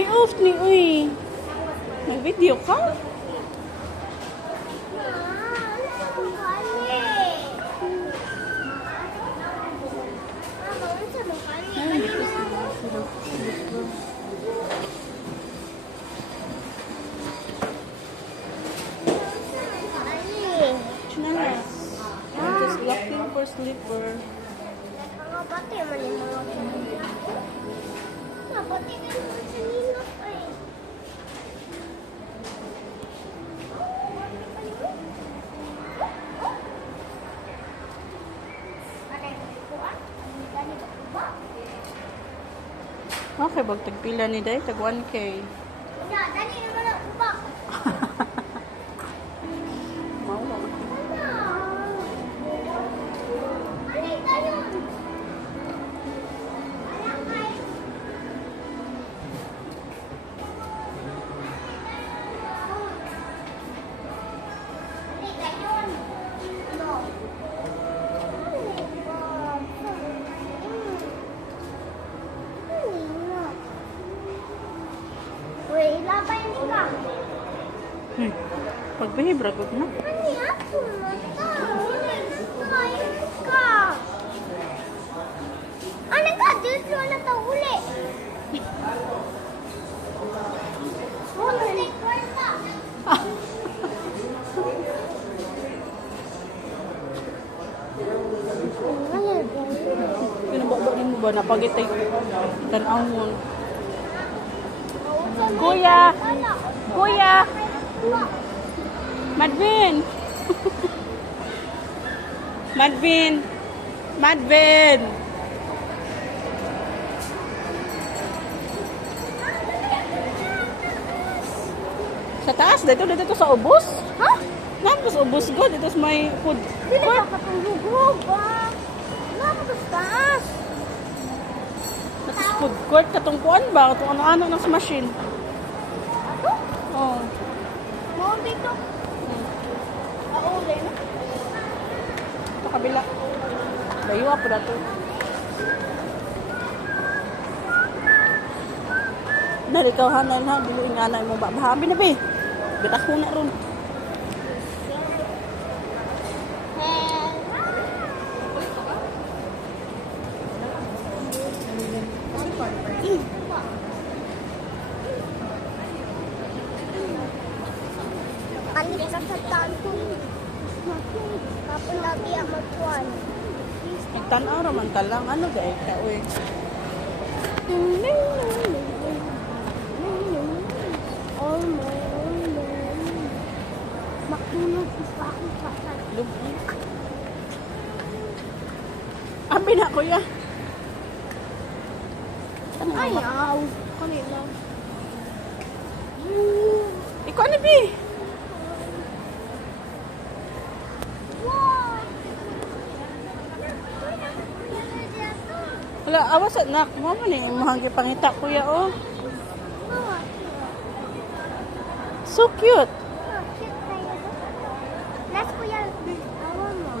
I-off ni, uy. Mag-video ka? I'm just looking for slipper. Okay, bag tagpila ni Day, tag 1K. Mawa. Pagbihib ragot na. Ano ka? Dito na ito uli. Pinabakbakin mo ba? Napagitay tanawon. Kuya! Kuya! Madvin! Madvin! Madvin! Sa taas? Dito sa ubos? Ha? Napos ubos ko. Dito sa may food Dili court. ka katulog ba? Wala ka taas. Dito sa food court. Katungkuan ba? Katong ano-ano ng sa machine. Ano? Oh. Mo dito. Uli na. Ito kabila. Layuwa po dato. Nalikaw hanan ha. Biluin nga na mo ba? Bahabi na be. Bitak ko na ron. Alit ka sa tanto. Kapag lagi ang magkuhan. Nagtanaw raman talang. Ano gaya ka? Uy. McDonald's is bakit kasal. Lubi. Ambi na kuya. Ayaw. Kanila. Ikaw ni Bi. Wow! Wala, awas at nak. Mama ni, mahang pangita kuya oh. So cute. Nas kuya. Awan mo.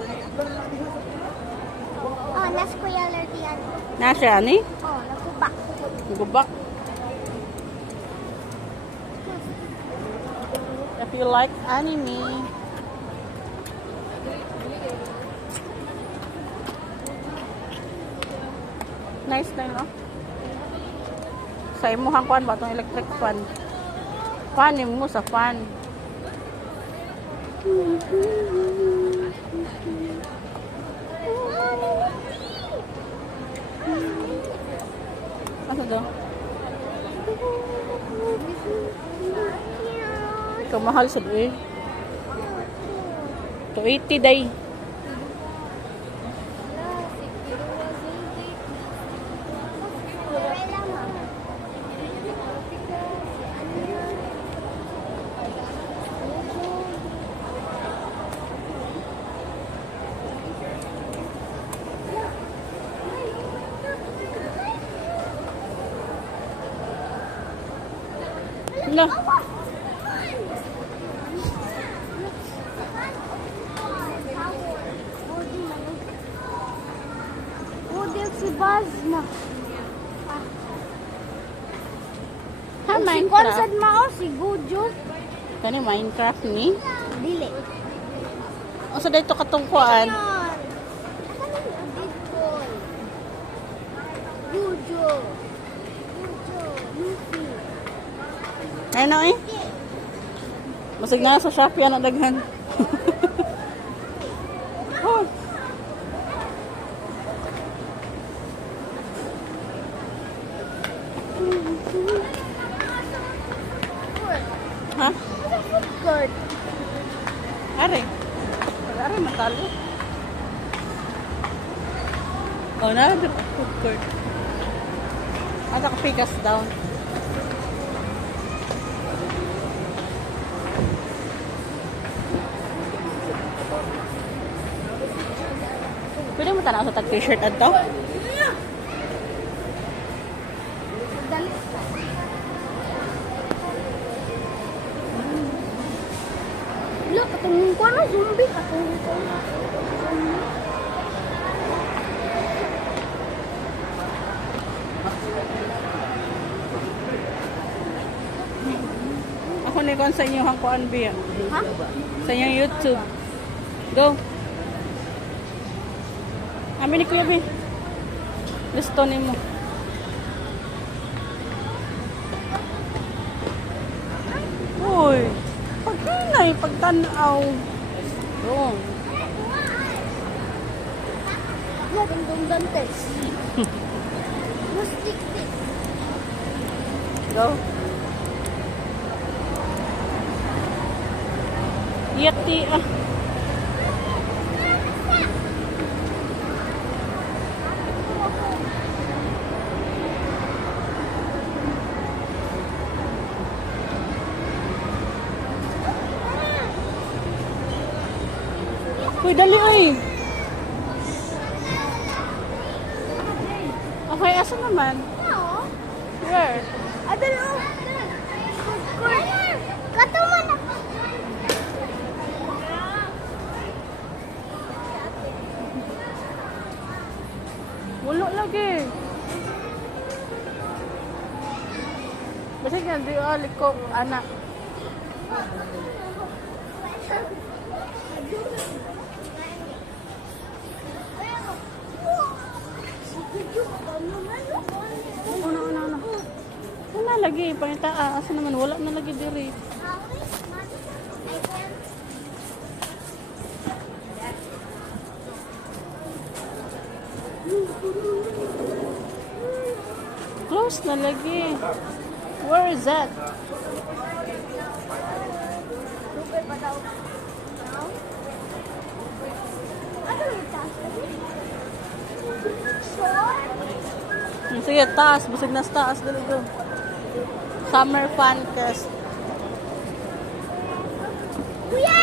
Oh, nas kuya Lardian. Nasya ni? Oh, nakubak. Gubak. If you like anime. Nice na no? Sa imuhang kuan ba itong electric fan? Fan mo sa fan. Ano daw? Ikaw mahal sa doon. 280 day. No. Si Buzz na. Ha, Si Minecraft. Konsad Mao, si Gujo. Kani Minecraft ni. Dili. O sa dito katungkuan. Yan. Gujo. Gujo. Luffy. Ay na eh. Masig na sa Shopee ang daghan. Oh. Ha? Good. Are. Are matalo. Oh, na the food court. Ada ka pikas down. Pwede mo tanaw sa tag t-shirt adto? Dali. Look, katungin ko na zombie. Katungin ko na. Ako ni kon sa inyo hangkuan biya. Ha? Sa inyong YouTube. Go. Amin ni Kuya Bin. Gusto ni mo. Uy. Pagkinay, pagtanaw. Doon. Look, ang dundantes. Mustik. Go. Yati ah. Uy, dali ay. Okay, asa naman? Oo. Where? Adal o. Katuman na. Wala lagi. Basta nga, di ko, anak. Una. Wala lagi, pangitaa. Asa naman, wala na lagi diri. Close na lagi. Where is that? Sige, taas. Busog na sa taas. Dali doon. Summer Fun Fest. Kuya!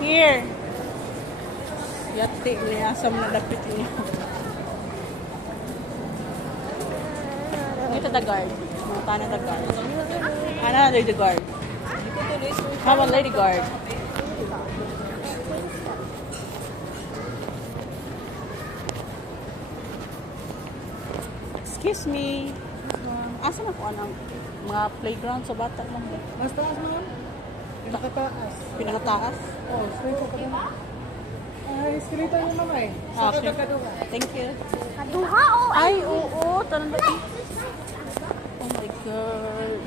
Here. Yati ni asam na dapit niya. Ito the guard. Mga tana the guard. Ano na the guard? How about lady guard? Excuse me. Asa na po anong mga playground sa bata lang ba? Mas taas mo yun? Pinakataas. Pinakataas? Oh, straight ka pa. Ay, straight tayo mama eh. Ah, Sa okay. kaduga. Thank you. Kaduha o. Ay, oo. Tanong ba? Oh my God.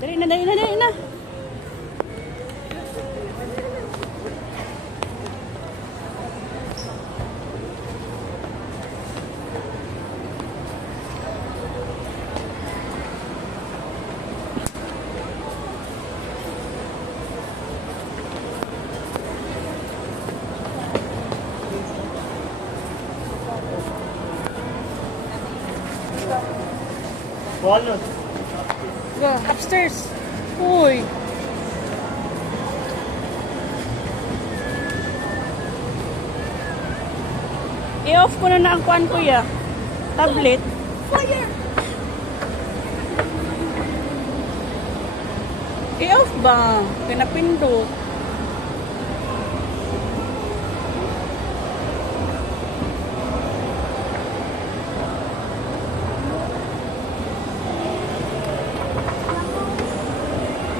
Dali na. Walnut. Go, upstairs. Uy. I-off ko na ang kuan kuya. Tablet. Fire! I-off ba? Pinapindot.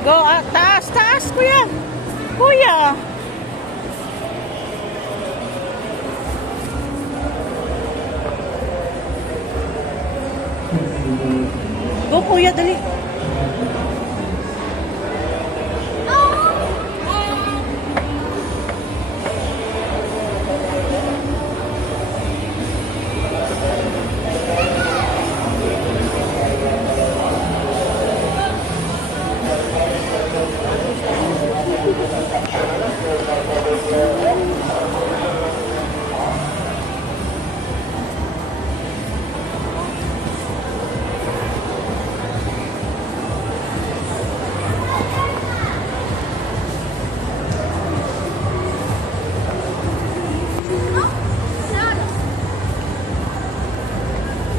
Go, taas, taas, kuya. Kuya. Go, kuya, dali.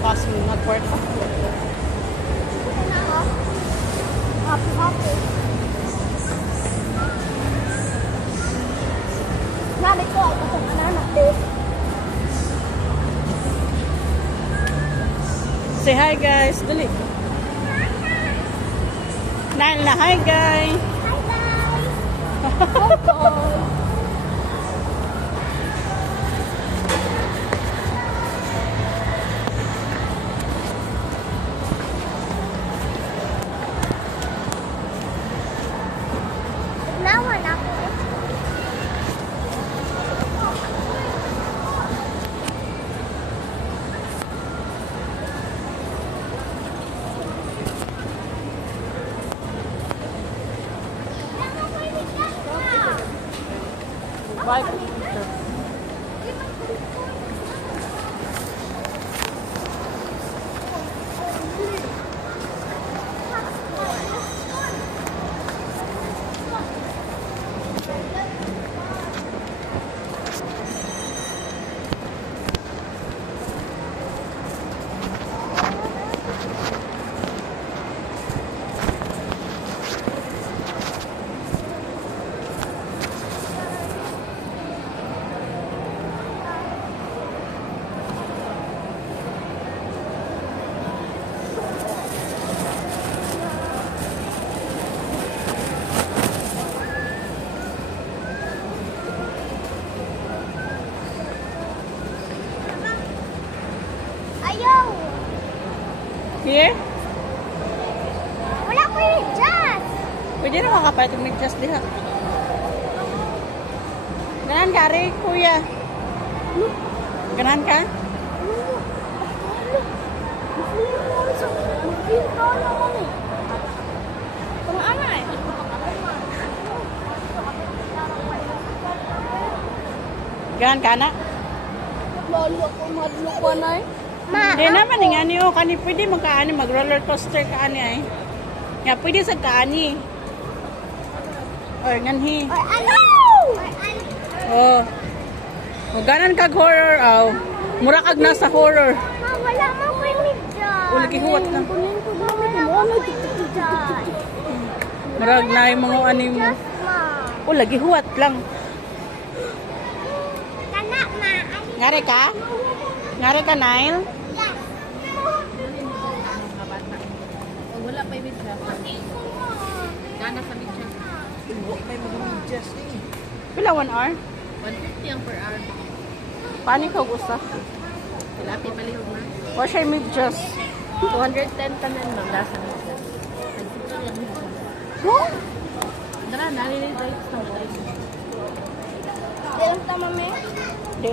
Pass mo na kwarta. Happy, happy. Nami ko ako kung anak. Say hi, guys. Dali. Nine na, hi, guys. Hi guys! Bye-bye! Nawan ako. Bye. Ayaw! Here? Wala ko yung jazz! Pwede na makapalit ng just diha. Ganan ka, Ray, kuya. Ganan ka? Ganan ka na? Lalo ko madluko na eh. Ma, Hindi naman, nga niyo. Kani pwede magkaani, mag-roller coaster kaani ay. Nga, pwede sa kaani. Or nganhi. Or ano? Or ano? Oh. O ganan kag horror, aw. Mura kag nasa horror. Ma, wala mo ko yung dyan. O, lagi huwat na. Kunin ko na mo. Dyan. Murag na yung mga animo. Jazz, ma. O, lagi huwat lang. Kana, ma. Ngari ka? Ngari ka, Nile? Yes. Wala pa yung midja. Gana sa midja. Pila 1 hour? 150 ang per hour. Paano ikaw gusto? Tilapia palihog na. O siya may just. 210 ka na lang lasa midja. Dara, nalilid tayo sa mga. Diyan tama, me.